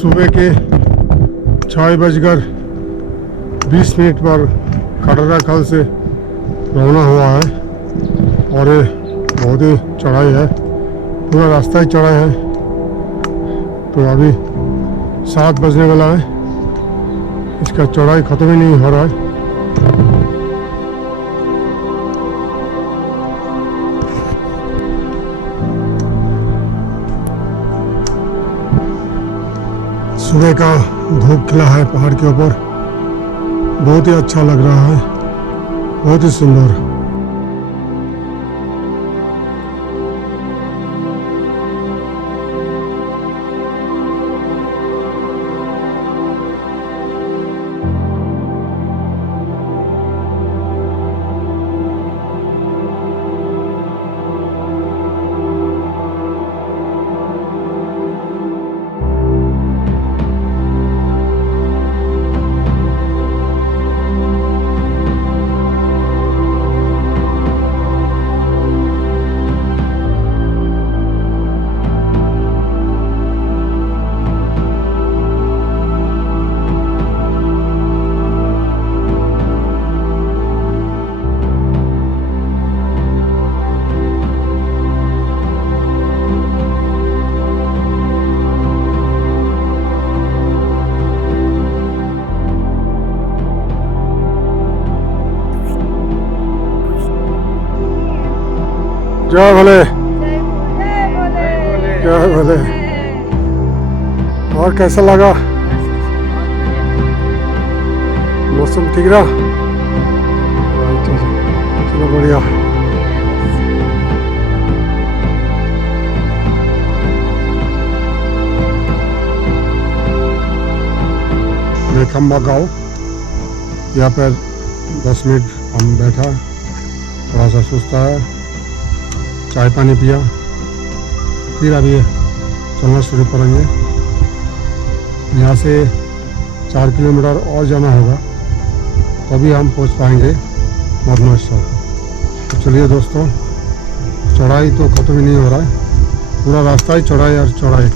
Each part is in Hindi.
सुबह के 6:20 पर कटरा खल से रवाना हुआ है और ये बहुत ही चढ़ाई है, पूरा रास्ता ही चढ़ाई है। तो अभी 7 बजने वाला है, इसका चढ़ाई ख़त्म ही नहीं हो रहा है। सुबह का धूप खिला है पहाड़ के ऊपर, बहुत ही अच्छा लग रहा है, बहुत ही सुंदर। जय भोले, जय भोले। और कैसा लगा? मौसम ठीक रहा? चलो बढ़िया। खम्बा गाँव, यहाँ पर 10 मिनट हम बैठा, थोड़ा सा सुस्ता है, चाय पानी पिया, फिर अभी चलना शुरू करेंगे। यहाँ से 4 किलोमीटर और जाना होगा, तभी हम पहुँच पाएंगे मदनेश्वर। तो चलिए दोस्तों, चढ़ाई तो ख़त्म ही नहीं हो रहा है, पूरा रास्ता ही चढ़ाई और चढ़ाई।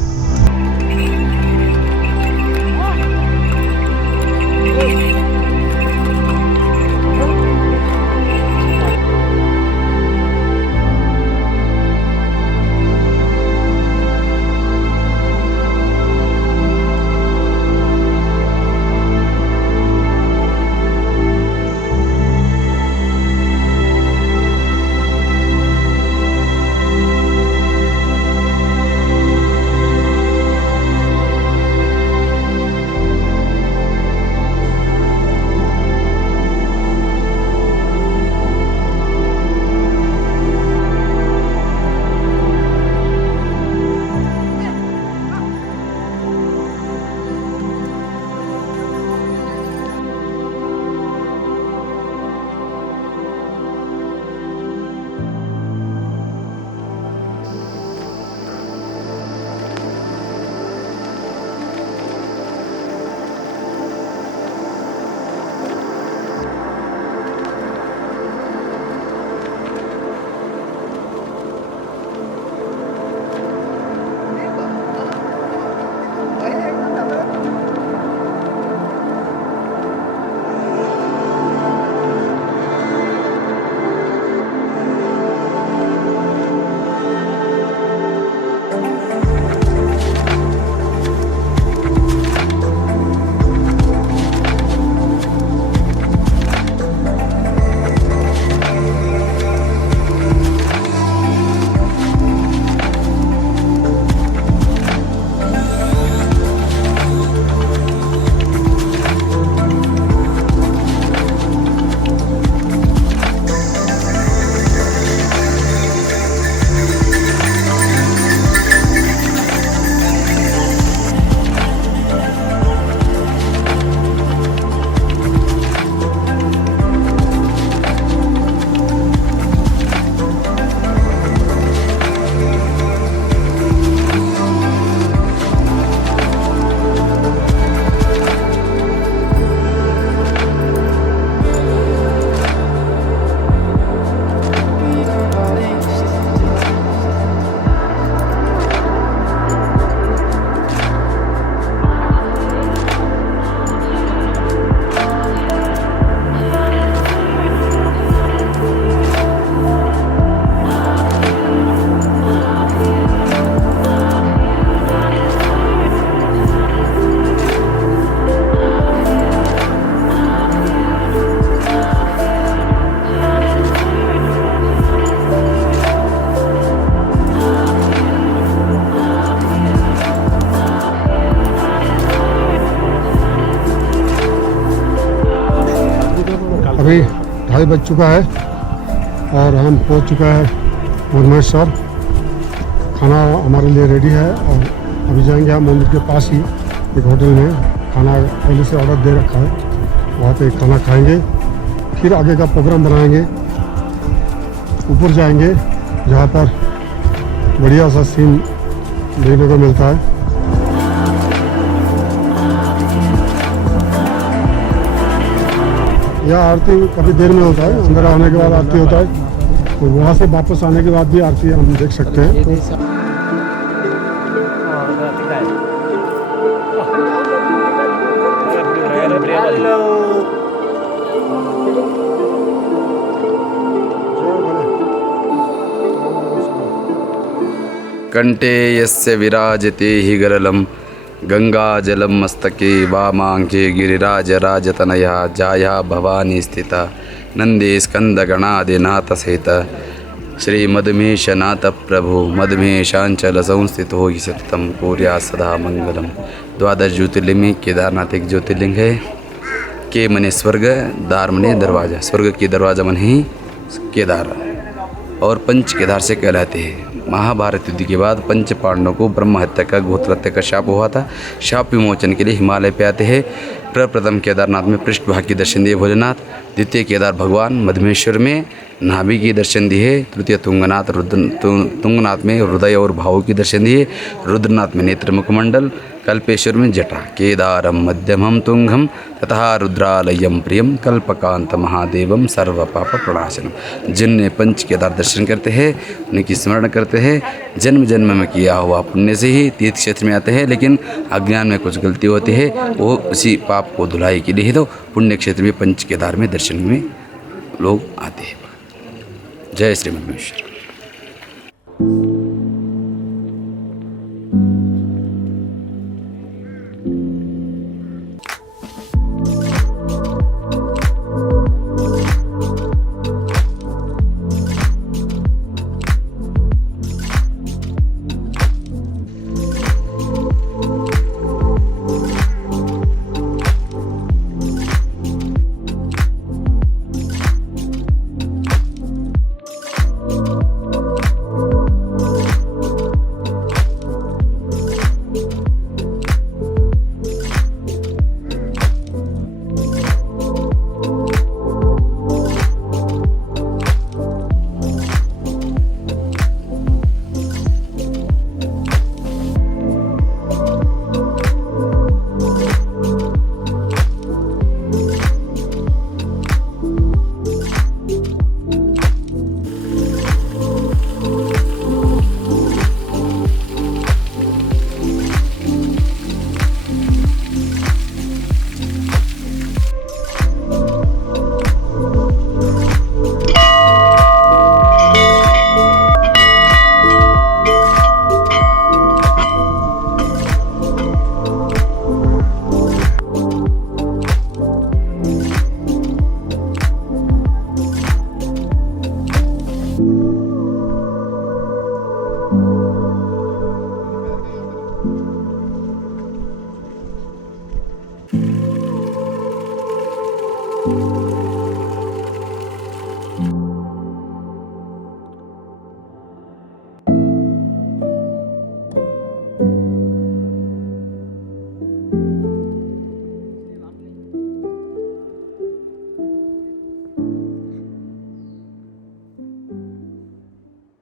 2:30 बज चुका है और हम पहुंच चुका है मधमेश्वर। खाना हमारे लिए रेडी है और अभी जाएंगे हम मंदिर के पास ही एक होटल में। खाना पहले से ऑर्डर दे रखा है, वहाँ पे खाना खाएंगे, फिर आगे का प्रोग्राम बनाएंगे। ऊपर जाएंगे जहाँ पर बढ़िया सा सीन देखने को मिलता है। यह आरती काफ़ी देर में होता है, अंदर आने के बाद आरती होता है, तो वहाँ से वापस आने के बाद भी आरती हम देख सकते हैं। कंठे यस्य विराजते हि गरलं गंगाजलं मस्तके वामाङ्के गिरिराजराजतनया जाया भवानी स्थिता नंदे स्कंदगणादिनाथ सहित श्रीमद्मेशनाथ प्रभु मद्मेशांचल संस्थितो हि सततं कुर्यात् सदा मंगलम। 12 ज्योतिर्लिंग में केदारनाथ एक ज्योतिर्लिंग है। के मने स्वर्ग, दार मने दरवाजा, स्वर्ग की दरवाजा मने केदार और पंच केदार से कहलाते हैं। महाभारत युद्ध के बाद पंच पांडवों को ब्रह्म हत्या का गोत्र हत्या का शाप हुआ था। शाप विमोचन के लिए हिमालय पे आते हैं। प्रप्रथम केदारनाथ में पृष्ठभाग की दर्शन दिए भोलेनाथ, द्वितीय केदार भगवान मधमेश्वर में नाभि की दर्शन दिए, तृतीय तुंगनाथ में हृदय और भावों की दर्शन दिए, रुद्रनाथ में नेत्र मुखमंडल, कल्पेश्वर में जटा, केदारम मध्यमम तुंगम तथा रुद्रालयम प्रियम कल्पकांत महादेवम सर्व पाप प्रणाशनम। जिनने पंच केदार दर्शन करते हैं उनकी स्मरण करते हैं, जन्म जन्म में किया हुआ पुण्य से ही तीर्थ क्षेत्र में आते हैं। लेकिन अज्ञान में कुछ गलती होती है, वो उसी पाप को धुलाई के लिए तो पुण्य क्षेत्र में पंच केदार में दर्शन में लोग आते हैं। जय श्री मधमेश्वर।